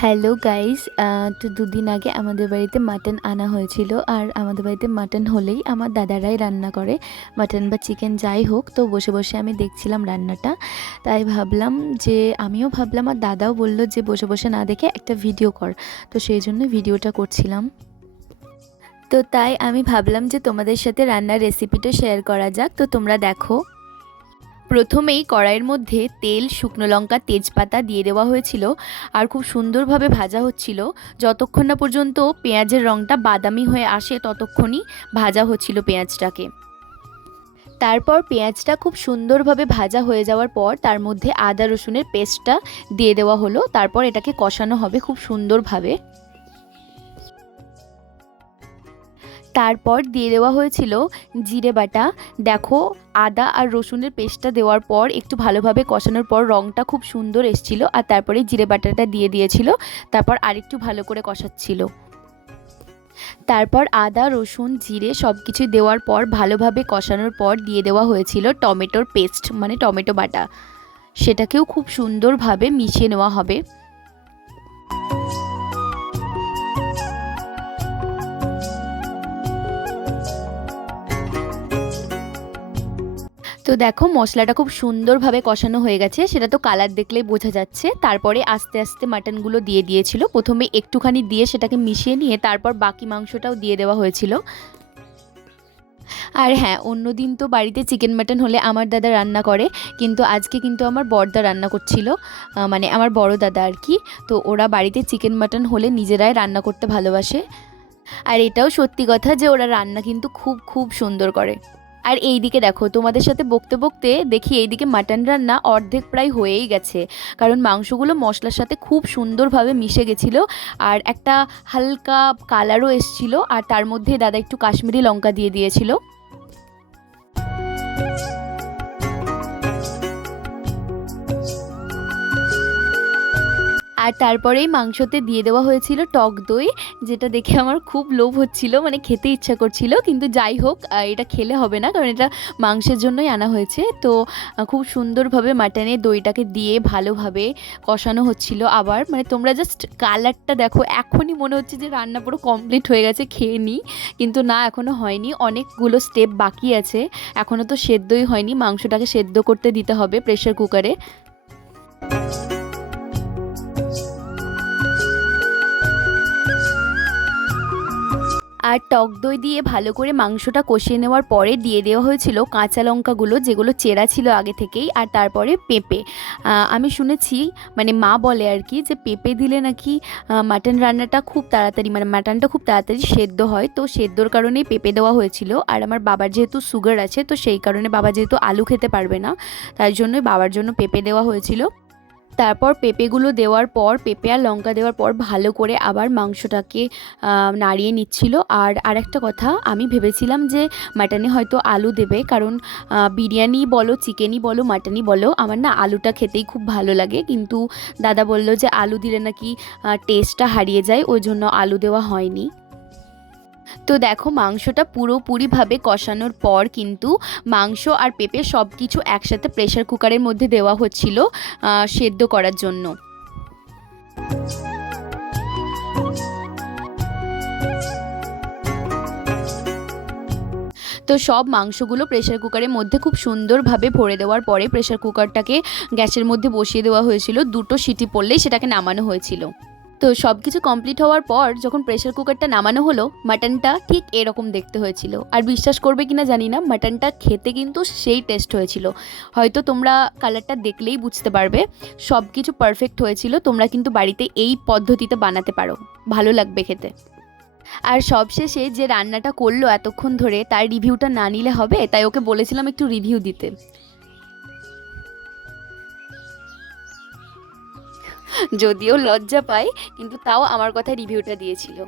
Hello guys, তো দুদিন আগে আমাদের বাড়িতে মাটন আনা হয়েছিল। আর আমাদের বাড়িতে মাটন হলেই আমার দাদারাই রান্না করে, মাটন বা চিকেন যাই হোক। তো বসে বসে আমি দেখছিলাম রান্নাটা, তাই ভাবলাম যে আমিও ভাবলাম, আর দাদাও বলল যে বসে বসে না দেখে একটা ভিডিও কর। তো সেই জন্য ভিডিওটা করছিলাম। তো তাই আমি ভাবলাম যে তোমাদের সাথে রান্নার রেসিপিটা শেয়ার করা যাক। তো তোমরা দেখো। প্রথমেই কড়াইয়ের মধ্যে তেল, শুকনো লঙ্কা, তেজপাতা দিয়ে দেওয়া হয়েছিল আর খুব সুন্দরভাবে ভাজা হচ্ছিল। যতক্ষণ না পর্যন্ত পেঁয়াজের রঙটা বাদামি হয়ে আসে ততক্ষণই ভাজা হচ্ছিল পেঁয়াজটাকে। তারপর পেঁয়াজটা খুব সুন্দরভাবে ভাজা হয়ে যাওয়ার পর তার মধ্যে আদা রসুনের পেস্টটা দিয়ে দেওয়া হলো। তারপর এটাকে কষানো হবে খুব সুন্দরভাবে। তারপর দিয়ে দেওয়া হয়েছিল জিরে বাটা। দেখো, আদা আর রসুনের পেস্টটা দেওয়ার পর একটু ভালোভাবে কষানোর পর রঙটা খুব সুন্দর এসেছিল, আর তারপরে জিরে বাটাটা দিয়ে দিয়েছিল। তারপর আরেকটু ভালো করে কষাচ্ছিল। তারপর আদা রসুন জিরে সব কিছু দেওয়ার পর ভালোভাবে কষানোর পর দিয়ে দেওয়া হয়েছিল টমেটোর পেস্ট, মানে টমেটো বাটা। সেটাকেও খুব সুন্দরভাবে মিশিয়ে নেওয়া হবে। তো দেখো, মশলাটা খুব সুন্দরভাবে কষানো হয়ে গেছে, সেটা তো কালার দেখলেই বোঝা যাচ্ছে। তারপরে আস্তে আস্তে মাটনগুলো দিয়ে দিয়েছিল। প্রথমে একটুখানি দিয়ে সেটাকে মিশিয়ে নিয়ে তারপর বাকি মাংসটাও দিয়ে দেওয়া হয়েছিল। আর হ্যাঁ, অন্য দিন তো বাড়িতে চিকেন মাটন হলে আমার দাদা রান্না করে, কিন্তু আজকে কিন্তু আমার বড়দা রান্না করছিল, মানে আমার বড় দাদা আর কি। তো ওরা বাড়িতে চিকেন মাটন হলে নিজেরাই রান্না করতে ভালোবাসে। আর এটাও সত্যি কথা যে ওরা রান্না কিন্তু খুব খুব সুন্দর করে। আর এই দিকে দেখো, তোমাদের সাথে বকতে বকতে দেখি এইদিকে মাটন রান্না অর্ধেক প্রায় হয়েই গেছে, কারণ মাংসগুলো মশলার সাথে খুব সুন্দরভাবে মিশে গেছিলো। আর একটা হালকা কালারও এসছিল, আর তার মধ্যে দাদা একটু কাশ্মীরি লঙ্কা দিয়ে দিয়েছিল। আর তারপরেই মাংসতে দিয়ে দেওয়া হয়েছিল টক দই, যেটা দেখে আমার খুব লোভ হচ্ছিল, মানে খেতে ইচ্ছা করছিল। কিন্তু যাই হোক, এটা খেলে হবে না, কারণ এটা মাংসের জন্যই আনা হয়েছে। তো খুব সুন্দরভাবে মাটনে দইটাকে দিয়ে ভালোভাবে কষানো হচ্ছিল। আবার মানে তোমরা জাস্ট কালারটা দেখো, এখনই মনে হচ্ছে যে রান্না পুরো কমপ্লিট হয়ে গেছে, খেয়ে নিই। কিন্তু না, এখনও হয়নি, অনেকগুলো স্টেপ বাকি আছে। এখনও তো সেদ্ধই হয়নি, মাংসটাকে সেদ্ধ করতে দিতে হবে প্রেসার কুকারে। আর টক দই দিয়ে ভালো করে মাংসটা কষিয়ে নেওয়ার পরে দিয়ে দেওয়া হয়েছিল কাঁচা লঙ্কাগুলো, যেগুলো চেরা ছিল আগে থেকেই। আর তারপরে পেঁপে। আমি শুনেছি, মানে মা বলে আর কি, যে পেঁপে দিলে নাকি মাটন রান্নাটা খুব তাড়াতাড়ি, মানে মাটনটা খুব তাড়াতাড়ি সেদ্ধ হয়। তো সেদ্ধর কারণেই পেঁপে দেওয়া হয়েছিল। আর আমার বাবার যেহেতু সুগার আছে, তো সেই কারণে বাবা যেহেতু আলু খেতে পারবে না, তাই জন্যই বাবার জন্য পেঁপে দেওয়া হয়েছিল। তারপর পেঁপেগুলো দেওয়ার পর, পেঁপে আর লঙ্কা দেওয়ার পর ভালো করে আবার মাংসটাকে নাড়িয়ে নিচ্ছিল। আর আরেকটা কথা, আমি ভেবেছিলাম যে মাটনে হয়তো আলু দেবে, কারণ বিরিয়ানি বলো, চিকেনই বলো, মাটনই বলো, আমার না আলুটা খেতেই খুব ভালো লাগে। কিন্তু দাদা বলল যে আলু দিলে নাকি টেস্টটা হারিয়ে যায়, ওই জন্য আলু দেওয়া হয়নি। তো দেখো, মাংসটা পুরোপুরিভাবে কষানোর পর কিন্তু মাংস আর পেঁপে সব কিছু একসাথে প্রেসার কুকারের মধ্যে দেওয়া হচ্ছিল সেদ্ধ করার জন্য। তো সব মাংসগুলো প্রেসার কুকারের মধ্যে খুব সুন্দরভাবে ভরে দেওয়ার পরে প্রেসার কুকারটাকে গ্যাসের মধ্যে বসিয়ে দেওয়া হয়েছিল। দুটো সিটি পড়লেই সেটাকে নামানো হয়েছিল। তো সব কিছু কমপ্লিট হওয়ার পর যখন প্রেসার কুকারটা নামানো হলো, মাটনটা ঠিক এরকম দেখতে হয়েছিল। আর বিশ্বাস করবে কিনা জানি না, মাটনটা খেতে কিন্তু সেই টেস্ট হয়েছিল। হয়তো তোমরা কালারটা দেখলেই বুঝতে পারবে। সব কিছু পারফেক্ট হয়েছিল। তোমরা কিন্তু বাড়িতে এই পদ্ধতিতে বানাতে পারো, ভালো লাগবে খেতে। আর সবশেষে যে রান্নাটা করলো এতক্ষণ ধরে, তার রিভিউটা না নিলে হবে, তাই ওকে বলেছিলাম একটু রিভিউ দিতে। যদিও লজ্জা পায়, কিন্তু তাও আমার কথা রিভিউটা দিয়েছিল।